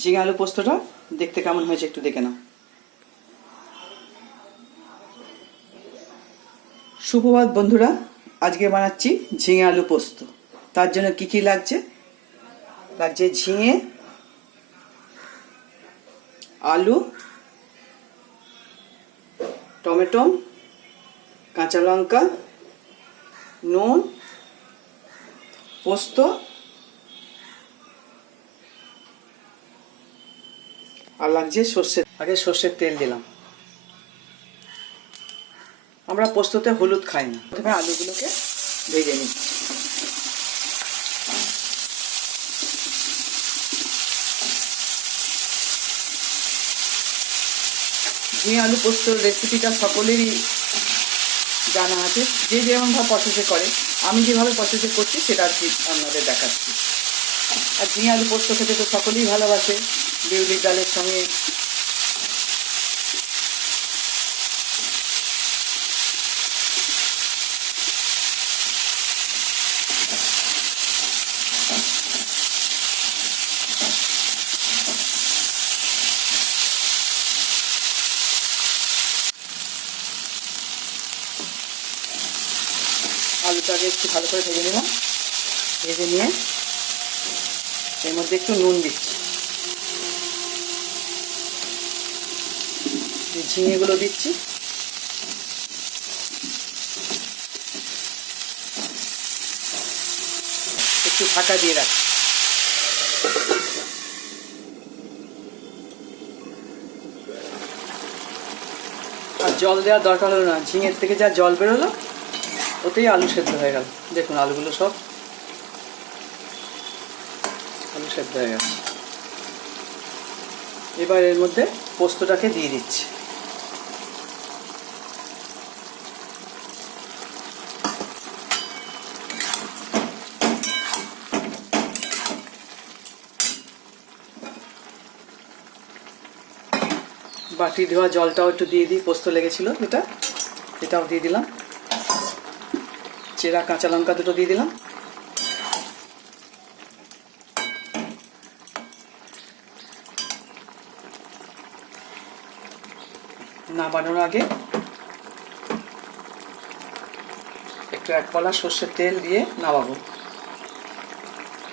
ঝিঙে আলু পোস্তটা দেখতে কেমন হয়েছে একটু দেখে নাও। সুপ্রভাত বন্ধুরা, আজকে বানাচ্ছি ঝিঙে আলু পোস্ত। তার জন্য কি কি লাগছে? লাগছে ঝিঙে, আলু, টমেটো, কাঁচা লঙ্কা, নুন, পোস্ত আর লাগছে সর্ষের আগে সর্ষের তেল দিলাম। আমরা পোস্ততে হলুদ খাই না। প্রথমে আলুগুলোকে ভেজে নিচ্ছি ঝিঙে আলু পোস্তর রেসিপিটা সকলেরই জানা আছে। যে যেমনভাবে প্রসেসে করে, আমি যেভাবে প্রসেসে করছি, সেটা আর কি আপনাদের দেখাচ্ছি। আর ঝিঙে আলু পোস্ত খেতে তো সকলেই ভালোবাসে। বিউলির ডালের সঙ্গে আলুটাকে একটু ভালো করে ভেজে নিলাম। ভেজে নিয়ে এর মধ্যে একটু নুন দিচ্ছি। এই ঝিঙেগুলো দিচ্ছি। একটু ঢাকা দিয়ে রাখছি। আর জল দেওয়ার দরকার হলো না। ঝিঙের থেকে যা জল বেরোলো, ওতেই আলু সেদ্ধ হয়ে গেল। দেখুন আলুগুলো সব আলু সেদ্ধ হয়ে গেছে। এবার এর মধ্যে পোস্তটাকে দিয়ে দিচ্ছি। বাটি ধোয়া জলটাও একটু দিয়ে দিই, পোস্ত লেগেছিল এটা, এটাও দিয়ে দিলাম। চেরা কাঁচা লঙ্কা দুটো দিয়ে দিলাম। নামানোর আগে একটু এক কলা সর্ষের তেল দিয়ে নামাবো।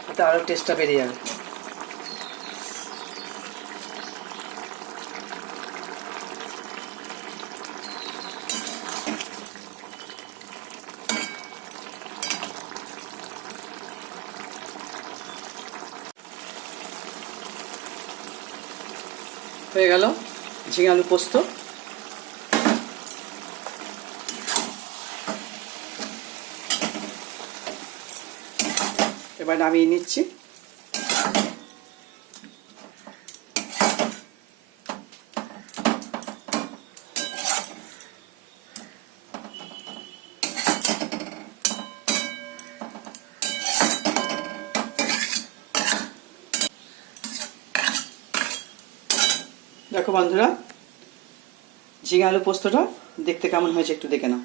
তাতে আরও টেস্টটা বেরিয়ে যাবে। হয়ে গেল ঝিঙে আলু পোস্ত। এবার নামিয়ে নিচ্ছি। দেখো বন্ধুরা ঝিঙে আলু পোস্তটা দেখতে কেমন হয়েছে একটু দেখে নাও।